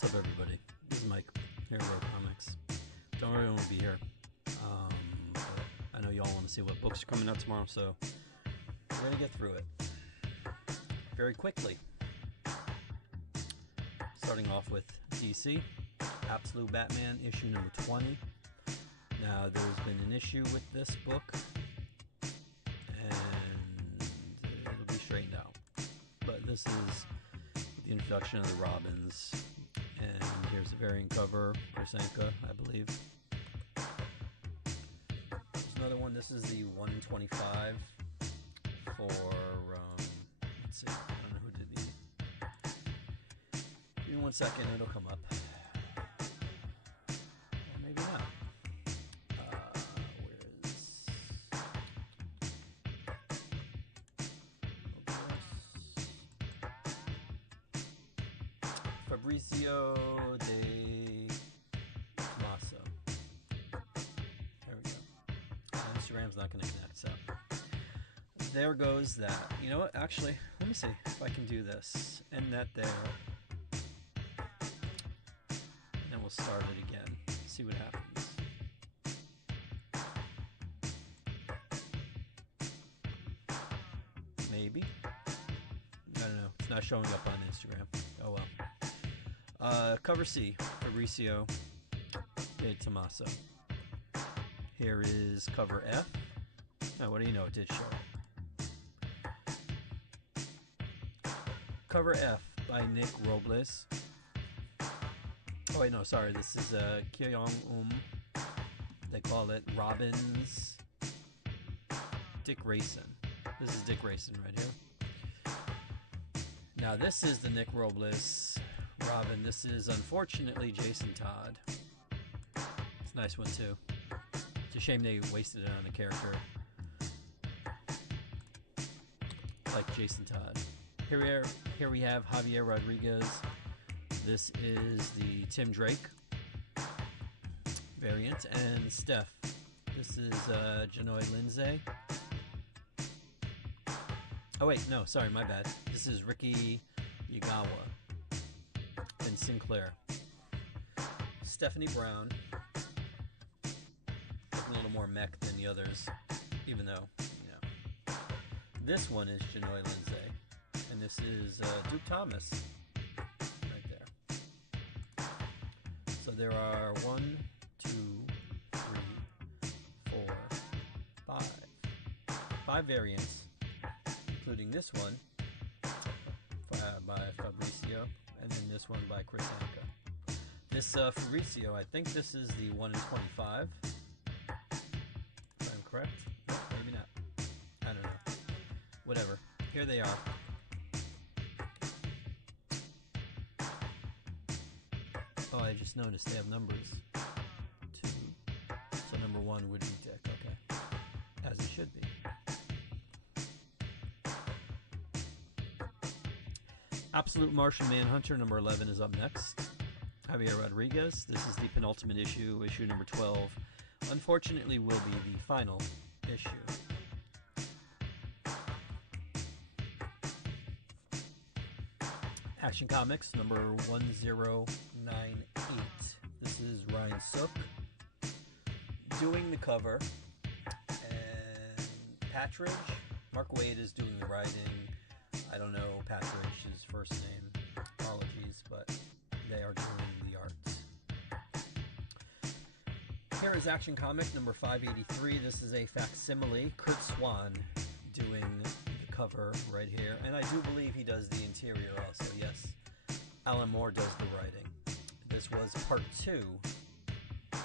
What's up, everybody? This is Mike, here at Rogue Comics. Don't really want to be here. But I know you all want to see what books are coming out tomorrow, so we're going to get through it very quickly. Starting off with DC, Absolute Batman, issue number 20. Now, there's been an issue with this book, and it'll be straightened out. But this is the introduction of the Robins, and here's the variant cover, Chris Anka, I believe. There's another one. This is the 125 for, let's see, I don't know who did the. Give me 1 second, it'll come up. Or maybe not. Where is... Fabrizio de Tommaso. There we go. Instagram's not going to connect, so there goes that. You know what? Actually, let me see if I can do this. End that there. And then we'll start it again. See what happens. Maybe. I don't know. It's not showing up on Instagram. Oh well. Cover C, Fabrizio de Tommaso. Here is cover F. Oh, what do you know? It did show it. Cover F by Nick Robles. Oh wait, no, sorry. This is Kyung They call it Robins. Dick Grayson. This is Dick Grayson right here. Now this is the Nick Robles Robin. This is unfortunately Jason Todd. It's a nice one too. It's a shame they wasted it on a character like Jason Todd. Here we have Javier Rodriguez. This is the Tim Drake variant, and Steph. This is Janoy Lindsay. Oh wait, no, sorry, my bad. This is Ricky Yagawa and Sinclair. Stephanie Brown. A little more mech than the others, even though, you know. This one is Janoy Lindsay, and this is Duke Thomas, right there. So there are 1, 2, 3, 4, 5 variants, including this one by Fabrizio, and then this one by Chris Anka. This Fabrizio, I think this is the 1 in 25. If I'm correct? No, maybe not. I don't know. Whatever. Here they are. Oh, I just noticed they have numbers. 2. So number 1 would be Dick. Okay. As it should be. Absolute Martian Manhunter number 11 is up next. Javier Rodriguez. This is the penultimate issue, issue number 12. Unfortunately, will be the final issue. Action Comics number 1098. This is Ryan Sook doing the cover, and Patridge. Mark Waid is doing the writing. I don't know Patridge's first name. Apologies, but they are doing the art. Here is Action Comic number 583. This is a facsimile. Kurt Swan doing the cover right here. And I do believe he does the interior also. Yes, Alan Moore does the writing. This was part 2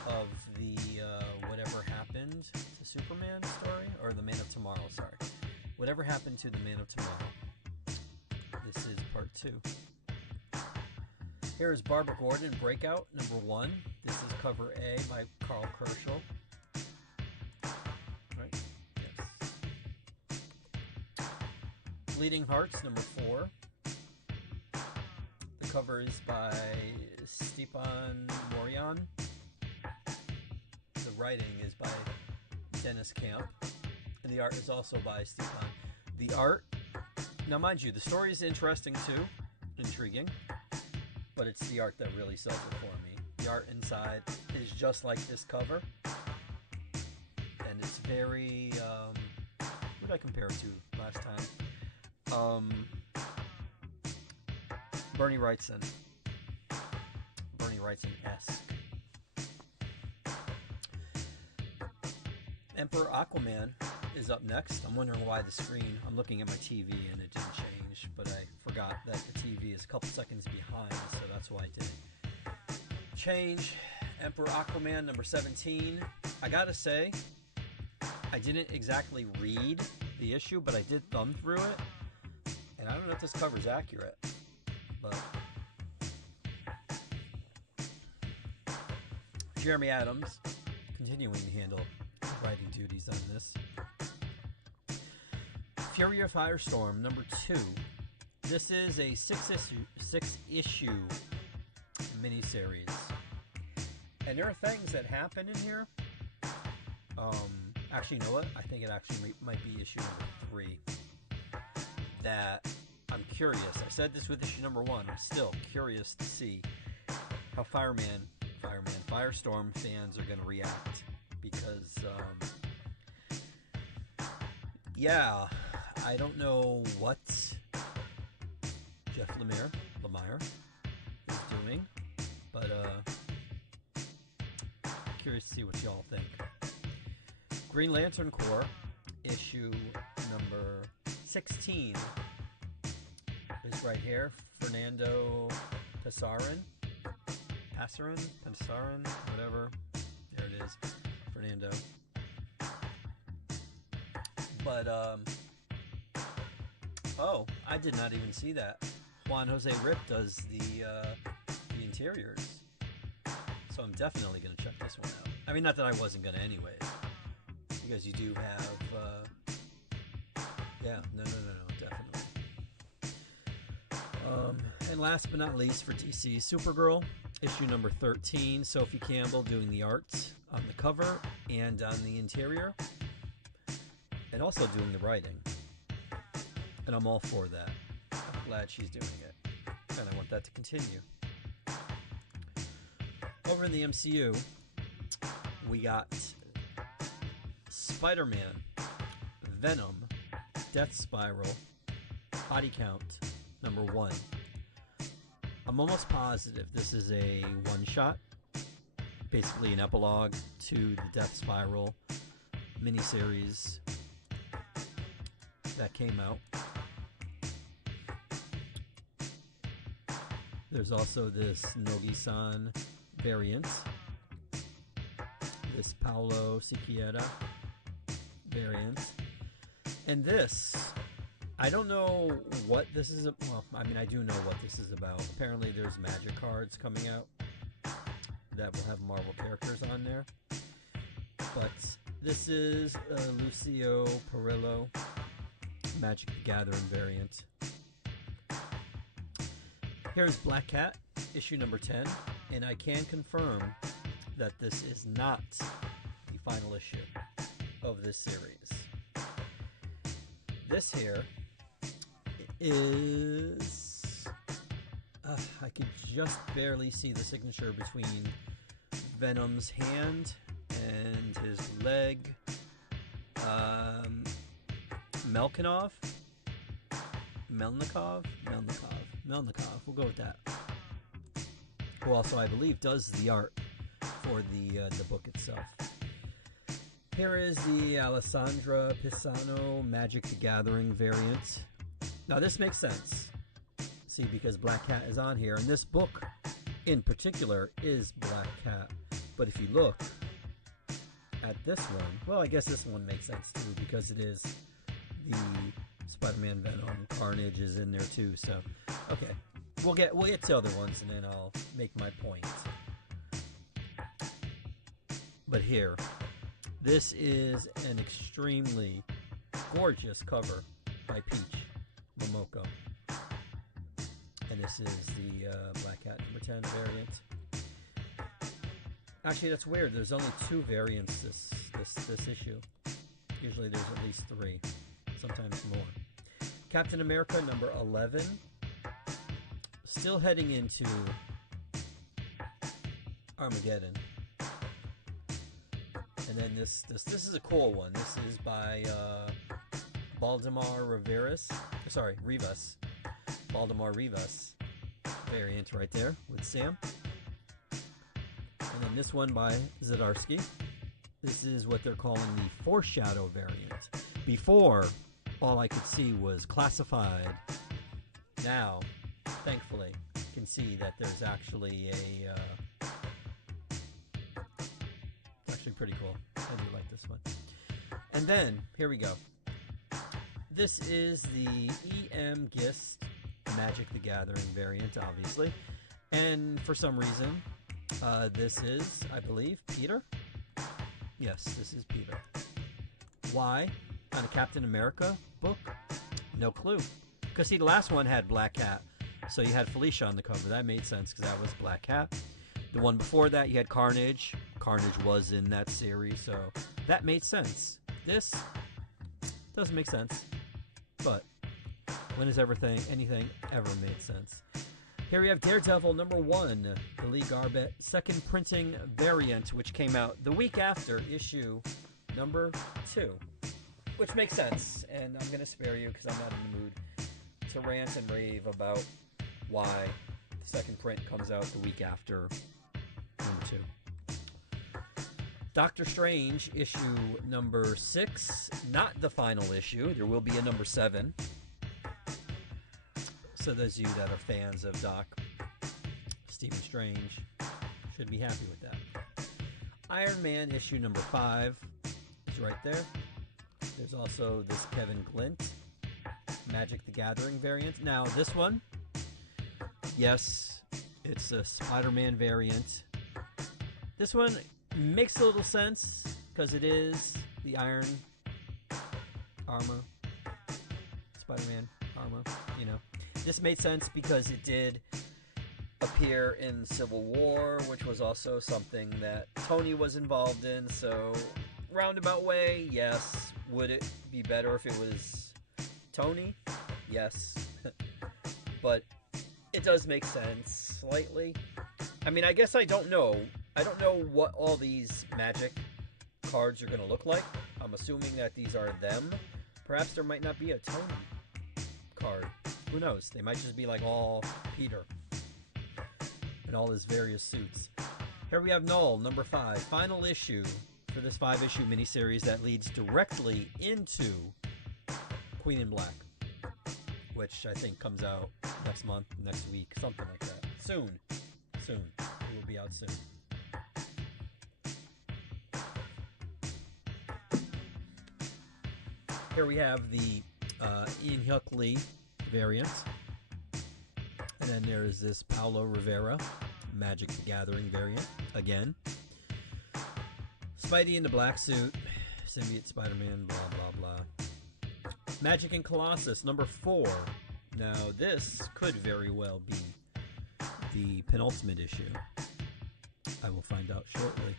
of the Whatever Happened to Superman story. Or the Man of Tomorrow, sorry. Whatever Happened to the Man of Tomorrow. This is part 2. Here is Barbara Gordon, Breakout, number 1. This is cover A by Carl Kerschel. Right? Yes. Bleeding Hearts, number 4. The cover is by Stepan Morian. The writing is by Dennis Camp. And the art is also by Stepan. The art, now mind you, the story is interesting too. Intriguing. but it's the art that really sells it for me. The art inside is just like this cover, and it's very, what did I compare it to last time? Bernie Wrightson-esque. Emperor Aquaman is up next. I'm wondering why the screen, I'm looking at my TV and it didn't change, but I forgot that the TV is a couple seconds behind, so that's why it didn't change. Emperor Aquaman number 17. I gotta say, I didn't exactly read the issue, but I did thumb through it, and I don't know if this cover's accurate, but Jeremy Adams continuing to handle writing duties on this. Fury of Firestorm number 2. This is a six issue miniseries, and there are things that happen in here. Actually, you know what? I think it actually might be issue number 3 that I'm curious. I said this with issue number 1. I'm still curious to see how Firestorm fans are going to react, because yeah, I don't know what Jeff Lemire is doing, but curious to see what y'all think. Green Lantern Corps issue number 16 is right here. Fernando Pasarin, whatever. There it is, Fernando. But oh, I did not even see that. Juan Jose Rip does the interiors, so I'm definitely gonna check this one out. I mean, not that I wasn't gonna anyways, because you do have yeah, no, definitely. And last but not least, for DC, Supergirl issue number 13. Sophie Campbell doing the art on the cover and on the interior, and also doing the writing, and I'm all for that. I'm glad she's doing it, and I want that to continue. Over in the MCU, we got Spider-Man, Venom, Death Spiral, Body Count number 1. I'm almost positive this is a one-shot, basically an epilogue to the Death Spiral miniseries that came out. There's also this Nogi-san variant, this Paulo Siqueira variant, and this, I don't know what this is. Well, I mean, I do know what this is about. Apparently there's magic cards coming out that will have Marvel characters on there, but this is Lucio Perillo Magic the Gathering variant. Here's Black Cat, issue number 10, and I can confirm that this is not the final issue of this series. This here is, I could just barely see the signature between Venom's hand and his leg. Melnikov. We'll go with that. Who also, I believe, does the art for the book itself. Here is the Alessandra Pisano Magic the Gathering variant. Now this makes sense. See, because Black Cat is on here, and this book in particular is Black Cat. But if you look at this one, well, I guess this one makes sense too, because it is the Spider-Man Venom. Carnage is in there too, so okay. We'll get to other ones and then I'll make my point. But here, this is an extremely gorgeous cover by Peach Momoko. And this is the Black Cat number 10 variant. Actually, that's weird. There's only 2 variants this issue. Usually there's at least 3, sometimes more. Captain America number 11. Still heading into Armageddon. And then this is a cool one. This is by Baldemar Rivas. Sorry, Rivas. Baldemar Rivas variant right there with Sam. And then this one by Zdarsky. This is what they're calling the Foreshadow variant. Before, all I could see was classified. Now, thankfully, you can see that there's actually a... it's actually pretty cool. I do like this one. And then, here we go. This is the EM Gist Magic the Gathering variant, obviously. And for some reason, this is, I believe, Peter? Yes, this is Peter. Why? On a Captain America book? No clue. Because see, the last one had Black Cat. So you had Felicia on the cover. That made sense because that was Black Cat. The one before that, you had Carnage. Carnage was in that series, so that made sense. This doesn't make sense. But when has anything ever made sense? Here we have Daredevil #1, the Lee Garbett second printing variant, which came out the week after issue #2. Which makes sense, and I'm going to spare you because I'm not in the mood to rant and rave about why the second print comes out the week after #2. Doctor Strange, issue #6, not the final issue. There will be a #7. So those of you that are fans of Doc Stephen Strange should be happy with that. Iron Man, issue #5 is right there. There's also this Kevin Glint Magic the Gathering variant. Now, this one, yes, it's a Spider-Man variant. This one makes a little sense because it is the Iron armor, Spider-Man armor, you know. This made sense because it did appear in Civil War, which was also something that Tony was involved in, so roundabout way, yes. Would it be better if it was Tony? Yes. But it does make sense slightly. I mean, I guess I don't know. I don't know what all these Magic cards are going to look like. I'm assuming that these are them. Perhaps there might not be a Tony card. Who knows? They might just be like all Peter and all his various suits. Here we have Null, #5, final issue for this 5-issue miniseries that leads directly into Queen in Black, which I think comes out next month, next week, something like that. Soon. It will be out soon. Here we have the Ian Huckley variant. And then there is this Paulo Rivera Magic the Gathering variant again. Spidey in the black suit, symbiote Spider-Man, blah, blah, blah. Magic and Colossus, #4. Now, this could very well be the penultimate issue. I will find out shortly.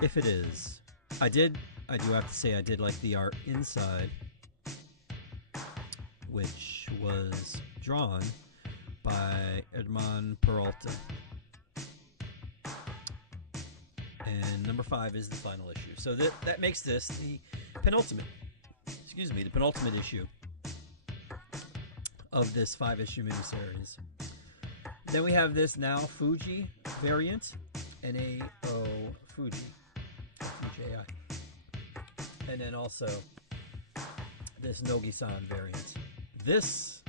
If it is. I do have to say I did like the art inside, which was drawn by Edmond Peralta. And #5 is the final issue. So that makes this the penultimate issue of this 5-issue miniseries. Then we have this now Fuji variant, N-A-O Fuji, F-U-J-I. And then also this Nogi-san variant. This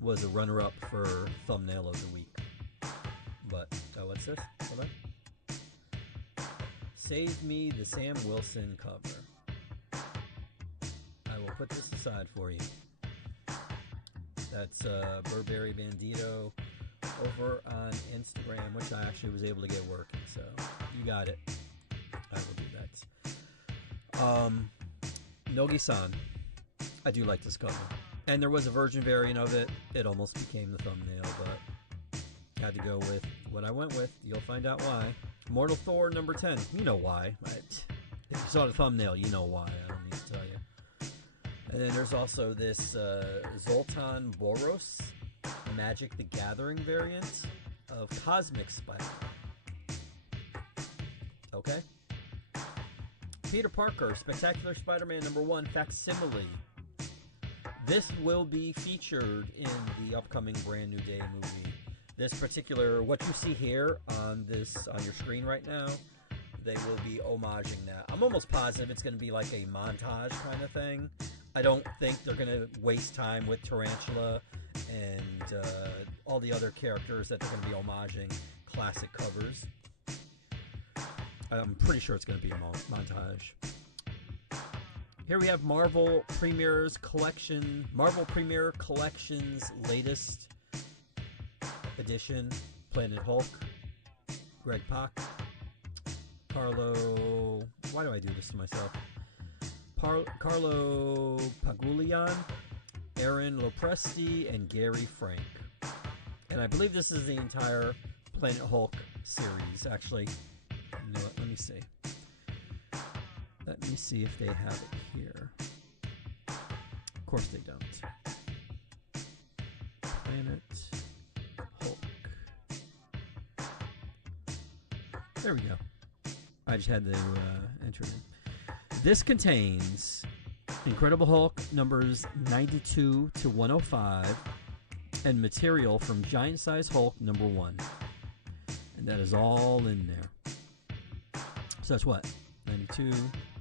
was a runner-up for thumbnail of the week. But, what's this? Hold on. Save Me the Sam Wilson cover. I will put this aside for you. That's Burberry Bandito over on Instagram, which I actually was able to get working. So, you got it. I will do that. Nogi-san. I do like this cover. And there was a virgin variant of it. It almost became the thumbnail, but had to go with what I went with. You'll find out why. Mortal Thor #10. You know why. If you saw the thumbnail, you know why. I don't need to tell you. And then there's also this Zoltan Boros Magic the Gathering variant of Cosmic Spider-Man. Okay. Peter Parker, Spectacular Spider-Man #1 facsimile. This will be featured in the upcoming Brand New Day movie. This particular, what you see here on your screen right now, they will be homaging that. I'm almost positive it's going to be like a montage kind of thing. I don't think they're going to waste time with Tarantula and all the other characters that they're going to be homaging classic covers. I'm pretty sure it's going to be a montage. Here we have Marvel Premiere Collection's latest edition. Planet Hulk, Greg Pak, Carlo... Why do I do this to myself? Carlo Pagulian, Aaron Lopresti, and Gary Frank. And I believe this is the entire Planet Hulk series. Actually, you know what? Let me see. Let me see if they have it here. Of course they don't. Planet Hulk. There we go. I just had to enter it in. This contains Incredible Hulk numbers 92 to 105 and material from Giant Size Hulk #1. And that is all in there. So that's what? 92,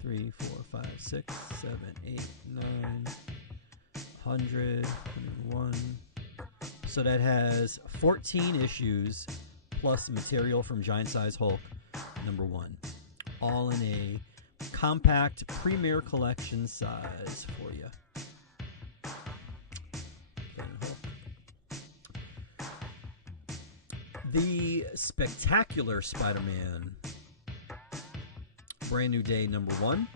3, 4, 5, 6, 7, 8, 9, 100, 101. So that has 14 issues plus material from Giant Size Hulk #1. All in a compact Premiere Collection size for you. The Spectacular Spider-Man Brand New Day #1.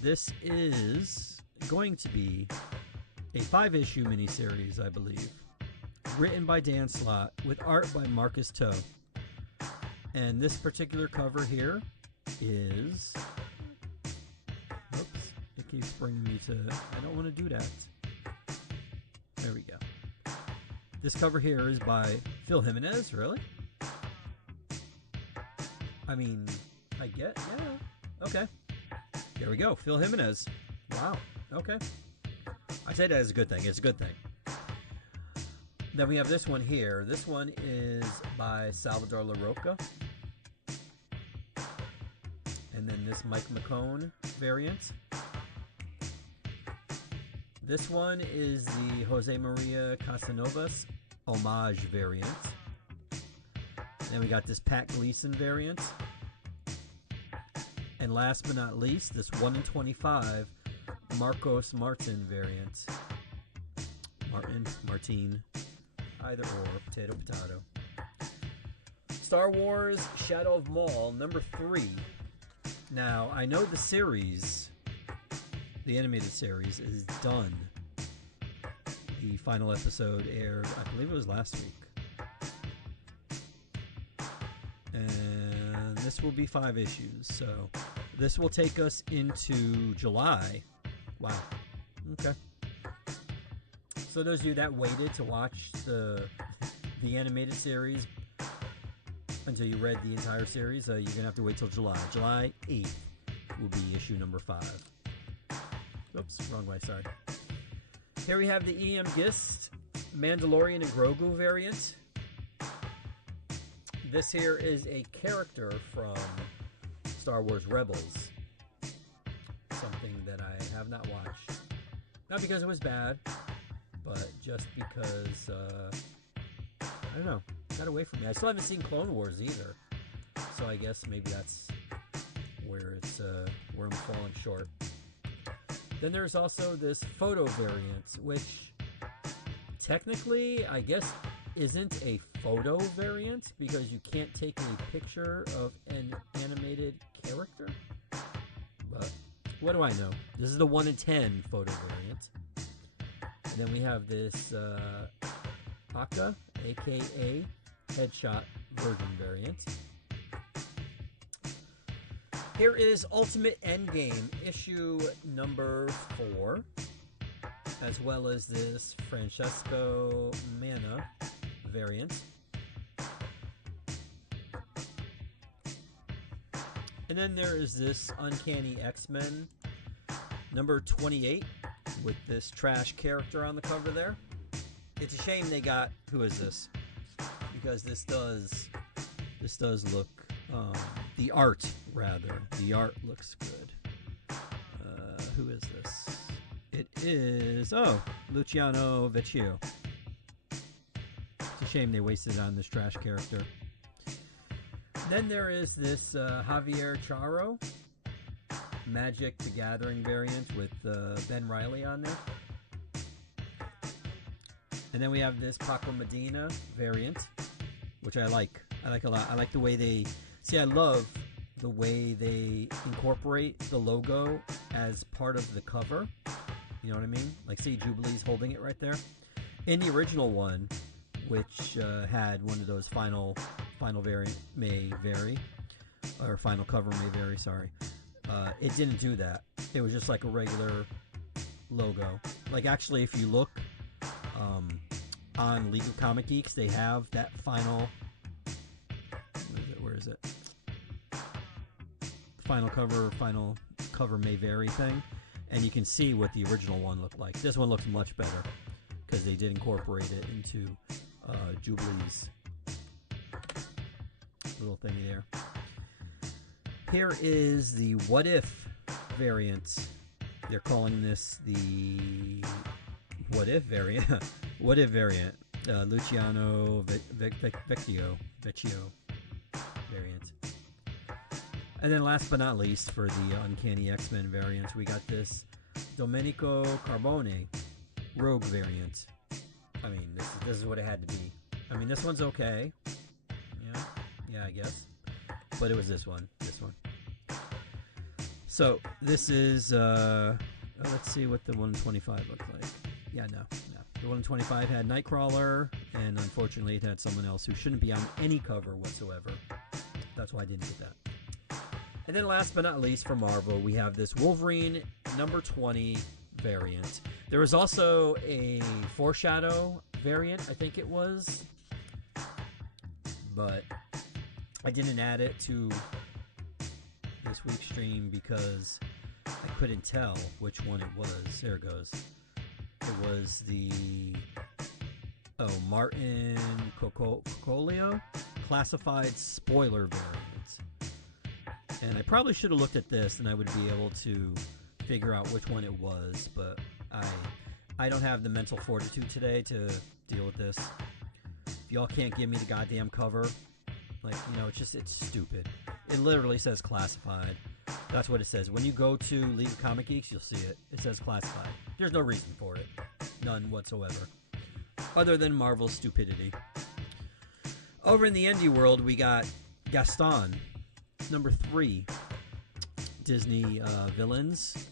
This is going to be a 5-issue miniseries, I believe. Written by Dan Slott with art by Marcus Toe. And this particular cover here is... Oops, it keeps bringing me to... I don't want to do that. There we go. This cover here is by Phil Jimenez, really? I mean, I get, yeah. Okay. There we go, Phil Jimenez. Wow, okay. I say that as a good thing. It's a good thing. Then we have this one here. This one is by Salvador LaRocca. And then this Mike McCone variant. This one is the Jose Maria Casanovas homage variant. Then we got this Pat Gleason variant. And last but not least, this 1 in 25 Marcos Martin variant. Martine, either or, potato, potato. Star Wars Shadow of Maul #3. Now, I know the series, the animated series, is done. The final episode aired, I believe it was last week. And this will be 5 issues, so this will take us into July. Wow. Okay. So those of you that waited to watch the animated series until you read the entire series, you're going to have to wait till July. July 8th will be issue #5. Oops, wrong way, sorry. Here we have the E.M. Gist Mandalorian and Grogu variant. This here is a character from Star Wars Rebels. Something that I have not watched. Not because it was bad, but just because, I don't know, got away from me. I still haven't seen Clone Wars either. So I guess maybe that's where where I'm falling short. Then there's also this photo variant, which technically, I guess, isn't a photo variant because you can't take a picture of an animated character. But what do I know? This is the 1 in 10 photo variant. And then we have this Aka, aka Headshot version variant. Here is Ultimate Endgame issue #4, as well as this Francesco Mana variant. And then there is this Uncanny X-Men number 28 with this trash character on the cover there. It's a shame they got, who is this? Because this does look, the art looks good. Who is this? It is, Luciano Vecchio. It's a shame they wasted it on this trash character. Then there is this Javier Charo Magic the Gathering variant with Ben Reilly on there. And then we have this Paco Medina variant, which I like. I like a lot. I like the way they... See, I love the way they incorporate the logo as part of the cover. You know what I mean? Like, see, Jubilee's holding it right there. In the original one, which had one of those final variant may vary, or final cover may vary, sorry. It didn't do that. It was just like a regular logo. Like, actually, if you look on League of Comic Geeks, they have that final... Where is it? Final cover may vary thing. And you can see what the original one looked like. This one looks much better because they did incorporate it into Jubilee's little thingy there. Here is the What If variant. They're calling this the What If variant. What If variant. Luciano Vecchio variant. And then last but not least, for the Uncanny X-Men variants, we got this Domenico Carbone Rogue variant. I mean, this is what it had to be. I mean, this one's okay. Yeah, I guess. But it was this one. So, this is, let's see what the 125 looked like. Yeah, no. The 125 had Nightcrawler, and unfortunately it had someone else who shouldn't be on any cover whatsoever. That's why I didn't get that. And then last but not least, for Marvel, we have this Wolverine number 20 variant. There was also a Foreshadow variant, I think it was, but I didn't add it to this week's stream because I couldn't tell which one it was. There it goes. It was the Martin Cocolio classified spoiler variant. And I probably should have looked at this and I would be able to figure out which one it was, but I don't have the mental fortitude today to deal with this. If y'all can't give me the goddamn cover, like, it's stupid. It literally says classified. That's what it says. When you go to League of Comic Geeks, you'll see it. It says classified. There's no reason for it. None whatsoever. Other than Marvel's stupidity. Over in the indie world, we got Gaston, number 3. Disney villains.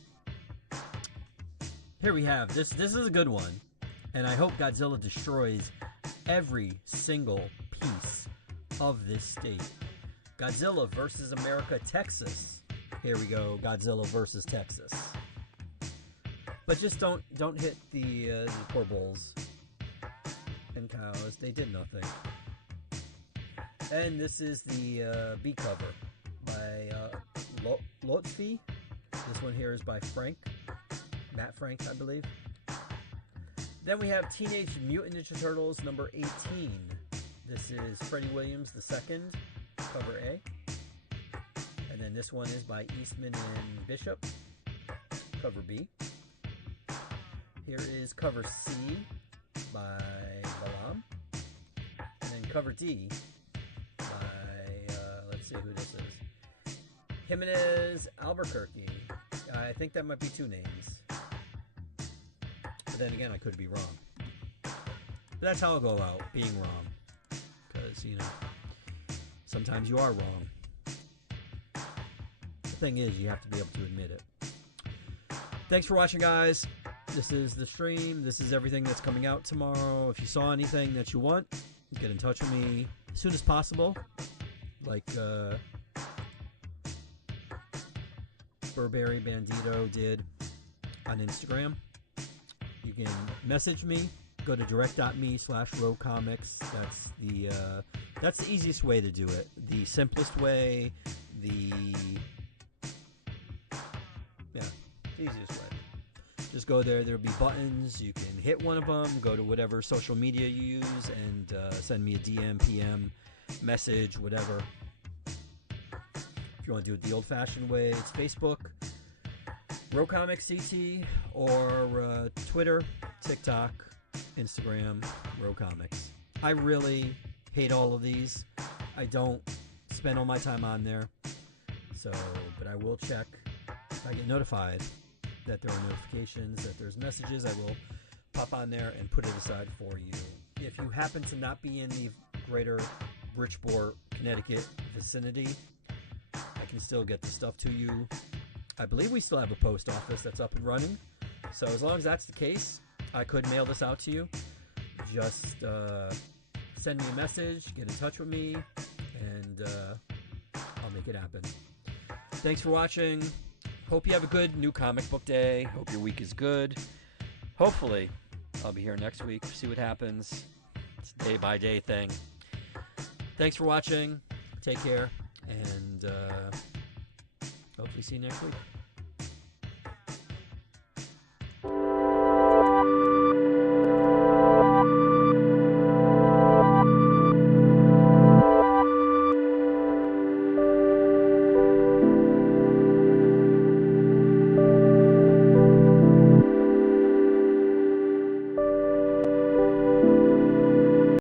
Here we have, this is a good one. And I hope Godzilla destroys every single piece of this state. Godzilla versus America, Texas. Here we go, Godzilla versus Texas. But just don't hit the poor bulls and cows. They did nothing. And this is the B cover by Lotfi. This one here is by Matt Frank, I believe. Then we have Teenage Mutant Ninja Turtles number 18. This is Freddie Williams II, cover A. And then this one is by Eastman and Bishop, cover B. Here is cover C by Balam. And then cover D by, let's see who this is. Jimenez Albuquerque. I think that might be 2 names. But then again, I could be wrong. But that's how I'll go out, being wrong. Because, sometimes you are wrong. The thing is, you have to be able to admit it. Thanks for watching, guys. This is the stream. This is everything that's coming out tomorrow. If you saw anything that you want, get in touch with me as soon as possible. Like Burberry Bandito did on Instagram. You can message me. Go to direct.me/roguecomics. That's the easiest way to do it. The simplest way, the easiest way. Just go there. There'll be buttons. You can hit one of them. Go to whatever social media you use and send me a DM, PM, message, whatever. If you want to do it the old-fashioned way, it's Facebook, RoComicsCT, or Twitter, TikTok, Instagram, RoComics. I really hate all of these. I don't spend all my time on there. So, but I will check. If I get notified that there are notifications, that there's messages, I will pop on there and put it aside for you. If you happen to not be in the greater Bridgeport, Connecticut vicinity, I can still get the stuff to you. I believe we still have a post office that's up and running. So as long as that's the case, I could mail this out to you. Just send me a message, get in touch with me, and I'll make it happen. Thanks for watching. Hope you have a good new comic book day. Hope your week is good. Hopefully, I'll be here next week. See what happens. It's a day-by-day thing. Thanks for watching. Take care. And hopefully see you next week.